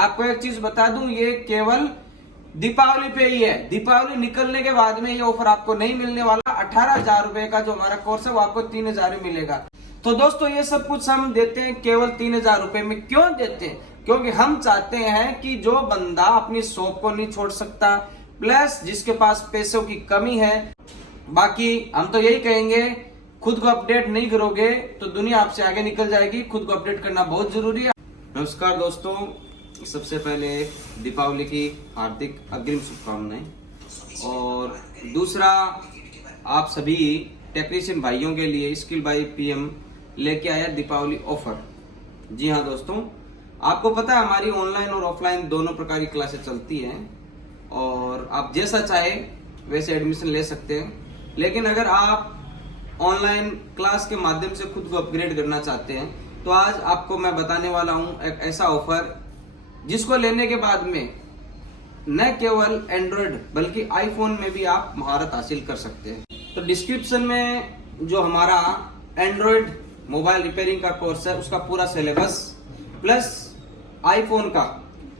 आपको एक चीज बता दूं, ये केवल दीपावली पे ही है। दीपावली निकलने के बाद में ये ऑफर आपको नहीं मिलने वाला। 18,000 रुपए का जो हमारा कोर्स है वो आपको 3,000 में मिलेगा। तो दोस्तों ये सब कुछ हम देते हैं केवल 3,000 रुपए में। क्यों देते हैं? क्योंकि हम चाहते हैं कि जो बंदा अपनी शॉप को नहीं छोड़ सकता, प्लस जिसके पास पैसों की कमी है, बाकी हम तो यही कहेंगे, खुद को अपडेट नहीं करोगे तो दुनिया आपसे आगे निकल जाएगी। खुद को अपडेट करना बहुत जरूरी है। नमस्कार दोस्तों, सबसे पहले दीपावली की हार्दिक अग्रिम शुभकामनाएं। और दूसरा, आप सभी टेक्नीशियन भाइयों के लिए स्किल बाय पीएम लेके आया दीपावली ऑफर। जी हाँ दोस्तों, आपको पता है हमारी ऑनलाइन और ऑफलाइन दोनों प्रकार की क्लासेस चलती हैं और आप जैसा चाहे वैसे एडमिशन ले सकते हैं। लेकिन अगर आप ऑनलाइन क्लास के माध्यम से खुद को अपग्रेड करना चाहते हैं तो आज आपको मैं बताने वाला हूं एक ऐसा ऑफर जिसको लेने के बाद में न केवल एंड्रॉइड बल्कि आईफोन में भी आप महारत हासिल कर सकते हैं। तो डिस्क्रिप्शन में जो हमारा एंड्रॉइड मोबाइल रिपेयरिंग का कोर्स है उसका पूरा सिलेबस प्लस आईफोन का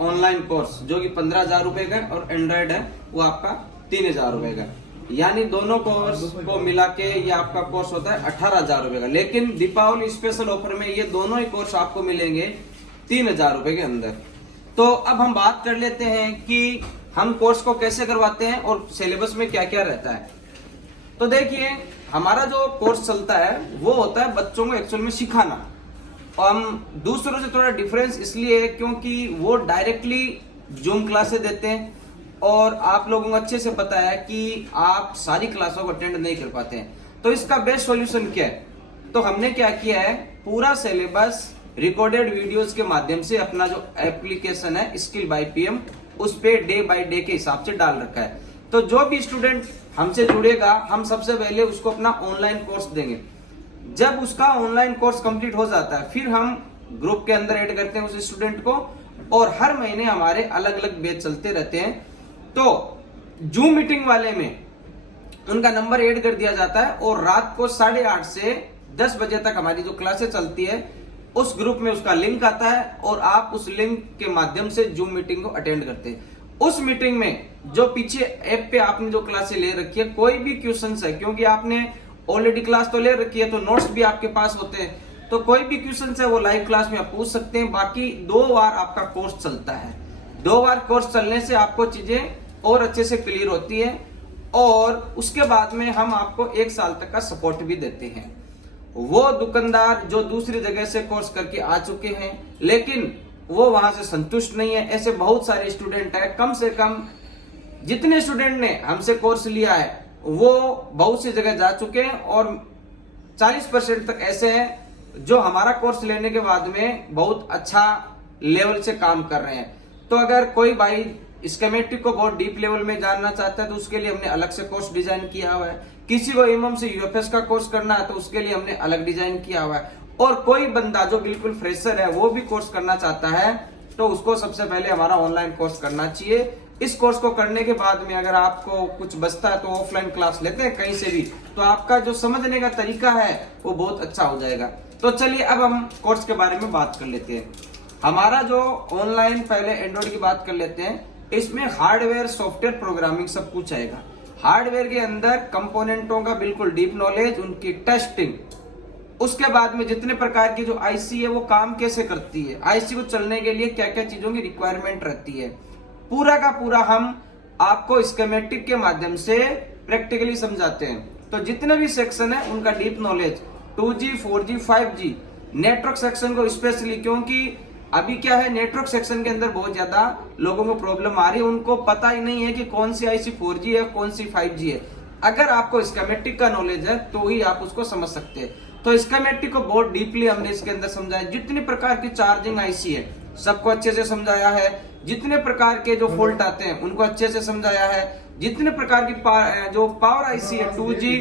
ऑनलाइन कोर्स जो कि 15,000 रुपए का और एंड्रॉइड है वो आपका 3,000 रुपए का, यानी दोनों कोर्स को मिला के ये आपका कोर्स होता है 18,000 रुपए का। लेकिन दीपावली स्पेशल ऑफर में ये दोनों ही कोर्स आपको मिलेंगे 3,000 रुपए के अंदर। तो अब हम बात कर लेते हैं कि हम कोर्स को कैसे करवाते हैं और सिलेबस में क्या क्या रहता है। तो देखिए, हमारा जो कोर्स चलता है वो होता है बच्चों को एक्चुअल में सिखाना। और हम दूसरों से थोड़ा डिफरेंस इसलिए है क्योंकि वो डायरेक्टली जूम क्लासेस देते हैं और आप लोगों को अच्छे से पता है कि आप सारी क्लासों को अटेंड नहीं कर पाते हैं। तो इसका बेस्ट सॉल्यूशन क्या है? तो हमने क्या किया है, पूरा सिलेबस रिकॉर्डेड वीडियोस के माध्यम से अपना जो एप्लीकेशन है स्किल बाय पीएम उस पे डे बाय डे के हिसाब से डाल रखा है। तो जो भी स्टूडेंट हमसे जुड़ेगा हम सबसे पहले उसको अपना ऑनलाइन कोर्स देंगे। जब उसका ऑनलाइन कोर्स कंप्लीट हो जाता है फिर हम ग्रुप के अंदर ऐड करते हैं उस स्टूडेंट को और हर महीने हमारे अलग अलग बैच चलते रहते हैं। तो जूम मीटिंग वाले में उनका नंबर ऐड कर दिया जाता है और रात को 8:30 से 10 बजे तक हमारी जो क्लासेस चलती है उस ग्रुप में उसका लिंक आता है और आप उस लिंक के माध्यम से जूम मीटिंग को अटेंड करते हैं। उस मीटिंग में जो पीछे ऐप पे आपने जो क्लासेस ले रखी है, कोई भी क्वेश्चंस है, क्योंकि आपने ऑलरेडी क्लास तो ले रखी है तो नोट्स भी आपके पास होते हैं, तो कोई भी क्वेश्चंस है वो लाइव क्लास में आप पूछ सकते हैं। बाकी 2 बार आपका कोर्स चलता है। 2 बार कोर्स चलने से आपको चीजें और अच्छे से क्लियर होती है और उसके बाद में हम आपको 1 साल तक का सपोर्ट भी देते हैं। वो दुकानदार जो दूसरी जगह से कोर्स करके आ चुके हैं लेकिन वो वहां से संतुष्ट नहीं है, ऐसे बहुत सारे स्टूडेंट है। कम से कम जितने स्टूडेंट ने हमसे कोर्स लिया है वो बहुत सी जगह जा चुके हैं और 40% तक ऐसे हैं जो हमारा कोर्स लेने के बाद में बहुत अच्छा लेवल से काम कर रहे हैं। तो अगर कोई भाई स्कीमेटिक को बहुत डीप लेवल में जानना चाहता है तो उसके लिए हमने अलग से कोर्स डिजाइन किया हुआ है। किसी को इमम से यूएफएस का कोर्स करना है तो उसके लिए हमने अलग डिजाइन किया हुआ है। और कोई बंदा जो बिल्कुल फ्रेशर है वो भी कोर्स करना चाहता है तो उसको सबसे पहले हमारा ऑनलाइन कोर्स करना चाहिए। इस कोर्स को करने के बाद में अगर आपको कुछ बचता है तो ऑफलाइन क्लास लेते हैं कहीं से भी, तो आपका जो समझने का तरीका है वो बहुत अच्छा हो जाएगा। तो चलिए अब हम कोर्स के बारे में बात कर लेते हैं। हमारा जो ऑनलाइन, पहले एंड्रॉइड की बात कर लेते हैं। इसमें हार्डवेयर सॉफ्टवेयर प्रोग्रामिंग सब कुछ आएगा। हार्डवेयर के अंदर कंपोनेंटों का बिल्कुल डीप नॉलेज, उनकी टेस्टिंग, उसके बाद में जितने प्रकार की जो आईसी है वो काम कैसे करती है, आईसी को चलने के लिए क्या क्या चीजों की रिक्वायरमेंट रहती है, पूरा का पूरा हम आपको स्कीमेटिक के माध्यम से प्रैक्टिकली समझाते हैं। तो जितने भी सेक्शन है उनका deep knowledge, 2G 4G 5G, network section को स्पेशली, क्योंकि अभी क्या है नेटवर्क सेक्शन के अंदर बहुत ज्यादा लोगों को प्रॉब्लम आ रही है, उनको पता ही नहीं है कि कौन सी आईसी 4G है कौन सी 5G है। अगर आपको स्कीमेटिक का नॉलेज है तो ही आप उसको समझ सकते हैं। तो स्कीमेटिक को बहुत डीपली हमने इसके अंदर समझाया। जितनी प्रकार की चार्जिंग आईसी है सबको अच्छे से समझाया है। जितने प्रकार के जो फॉल्ट आते हैं उनको अच्छे से समझाया है। जितने प्रकार की जो पावर आईसी है 2G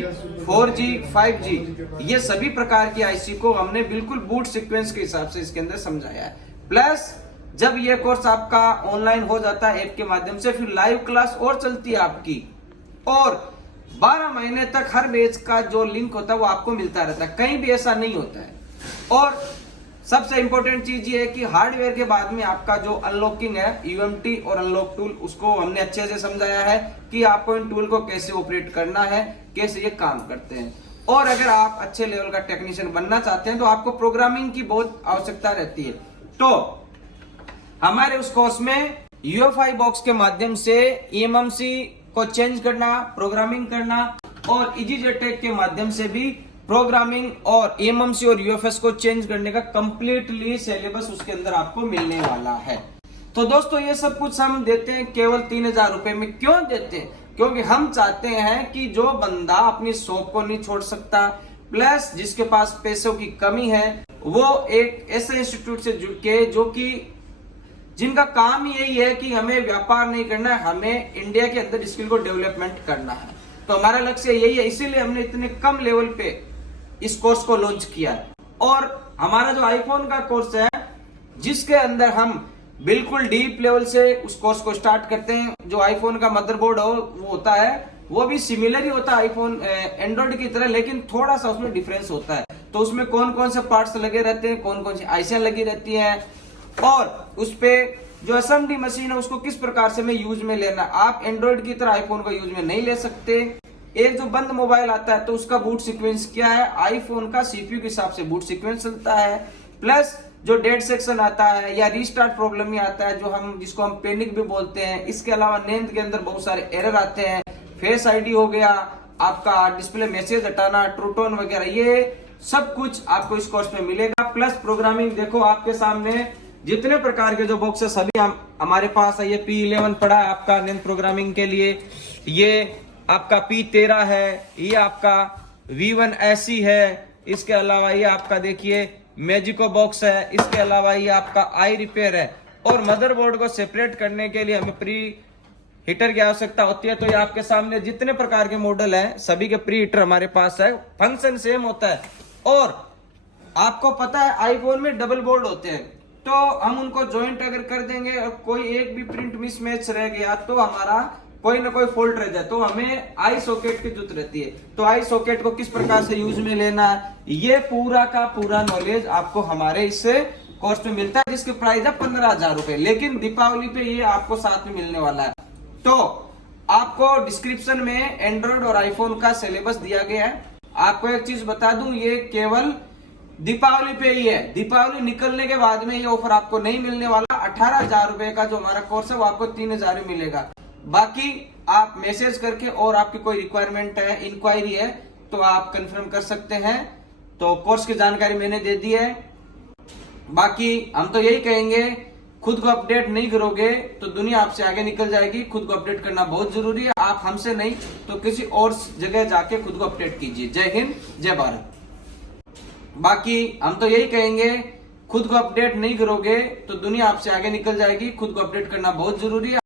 4G 5G, ये सभी प्रकार की आईसी को हमने बिल्कुल बूट सीक्वेंस के हिसाब से इसके अंदर समझाया है। प्लस जब ये कोर्स आपका ऑनलाइन हो जाता है ऐप के माध्यम से, फिर लाइव क्लास और चलती है आपकी और 12 महीने तक हर बैच का जो लिंक होता है वो आपको मिलता रहता है, कहीं भी ऐसा नहीं होता है। और सबसे इंपॉर्टेंट चीज ये है कि हार्डवेयर के बाद में आपका जो अनलॉकिंग है, यूएमटी और अनलॉक टूल, उसको हमने अच्छे से समझाया है कि आपको इन टूल को कैसे ऑपरेट करना है, कैसे ये काम करते हैं। और अगर आप अच्छे लेवल का टेक्नीशियन बनना चाहते हैं तो आपको प्रोग्रामिंग की बहुत आवश्यकता रहती है। तो हमारे उस कोर्स में यूएफआई बॉक्स के माध्यम से ईएमएमसी को चेंज करना, प्रोग्रामिंग करना और EasyJet के माध्यम से भी प्रोग्रामिंग और ईएमएमसी और यूएफएस को चेंज करने का कंप्लीटली सिलेबस उसके अंदर आपको मिलने वाला है। तो दोस्तों ये सब कुछ हम देते हैं केवल 3000 रुपए में। क्यों देते हैं? क्योंकि हम चाहते हैं कि जो बंदा अपनी शॉप को नहीं छोड़ सकता, प्लस जिसके पास पैसों की कमी है, वो एक ऐसे इंस्टीट्यूट से जुड़ के जो कि जिनका काम यही है कि हमें व्यापार नहीं करना है, हमें इंडिया के अंदर स्किल को डेवलपमेंट करना है। तो हमारा लक्ष्य यही है, इसीलिए हमने इतने कम लेवल पे इस कोर्स को लॉन्च किया है। और हमारा जो आईफोन का कोर्स है, जिसके अंदर हम बिल्कुल डीप लेवल से उस कोर्स को स्टार्ट करते हैं। जो आईफोन का मदरबोर्ड हो वो होता है, वो भी सिमिलर ही होता है आईफोन एंड्रॉइड की तरह, लेकिन थोड़ा सा उसमें डिफरेंस होता है। तो उसमें कौन कौन से पार्ट्स लगे रहते हैं, कौन कौन सी आईसियां लगी रहती हैं, और उस पे जो असेंबली मशीन है उसको किस प्रकार से में यूज में लेना। आप एंड्रॉइड की तरह आईफोन को यूज में नहीं ले सकते। एक जो बंद मोबाइल आता है तो उसका बूट सीक्वेंस क्या है, आईफोन का सीपीयू के हिसाब से बूट सीक्वेंस चलता है। प्लस जो डेड सेक्शन आता है या रीस्टार्ट प्रॉब्लम ही आता है, जो हम जिसको हम पैनिक भी बोलते हैं। इसके अलावा नींद के अंदर बहुत सारे एरर आते हैं। फेस आईडी हो गया, आपका डिस्प्ले मैसेज हटाना, ट्रू टोन वगैरह, ये सब कुछ आपको इस कोर्स में मिलेगा। प्लस प्रोग्रामिंग, देखो आपके सामने जितने प्रकार के जो बॉक्स है सभी हमारे पास है। ये P11 पड़ा है आपका नींद प्रोग्रामिंग के लिए, ये आपका P13 है, ये आपका V1 SE है। इसके अलावा ये आपका देखिए मैजिको बॉक्स है। इसके अलावा ये आपका आई रिपेयर है। और मदरबोर्ड को सेपरेट करने के लिए हमें प्री हीटर की आवश्यकता होती है। तो ये आपके सामने जितने प्रकार के मॉडल हैं सभी के प्री हीटर हमारे पास है। फंक्शन सेम होता है। और आपको पता है आईफोन में डबल बोर्ड होते हैं, तो हम उनको ज्वाइंट अगर कर देंगे और कोई एक भी प्रिंट मिसमैच रह गया तो हमारा कोई ना कोई फॉल्ट रह जाए, तो हमें आई सॉकेट की जरूरत रहती है। तो आई सॉकेट को किस प्रकार से यूज में लेना है, ये पूरा का पूरा नॉलेज आपको हमारे इससे कोर्स में मिलता है, जिसकी प्राइस है 15,000 रुपए। लेकिन दीपावली पे ये आपको साथ में मिलने वाला है। तो आपको डिस्क्रिप्शन में एंड्रॉइड और आईफोन का सिलेबस दिया गया है। आपको एक चीज बता दूं, ये केवल दीपावली पे ही है। दीपावली निकलने के बाद में ये ऑफर आपको नहीं मिलने वाला। 18,000 रुपए का जो हमारा कोर्स है वो आपको 3,000 में मिलेगा। बाकी आप मैसेज करके और आपकी कोई रिक्वायरमेंट है, इंक्वायरी है, तो आप कंफर्म कर सकते हैं। तो कोर्स की जानकारी मैंने दे दी है। बाकी हम तो यही कहेंगे, खुद को अपडेट नहीं करोगे तो दुनिया आपसे आगे निकल जाएगी। खुद को अपडेट करना बहुत जरूरी है। आप हमसे नहीं तो किसी और जगह जाके खुद को अपडेट कीजिए। जय हिंद, जय भारत। बाकी हम तो यही कहेंगे, खुद को अपडेट नहीं करोगे तो दुनिया आपसे आगे निकल जाएगी। खुद को अपडेट करना बहुत जरूरी है।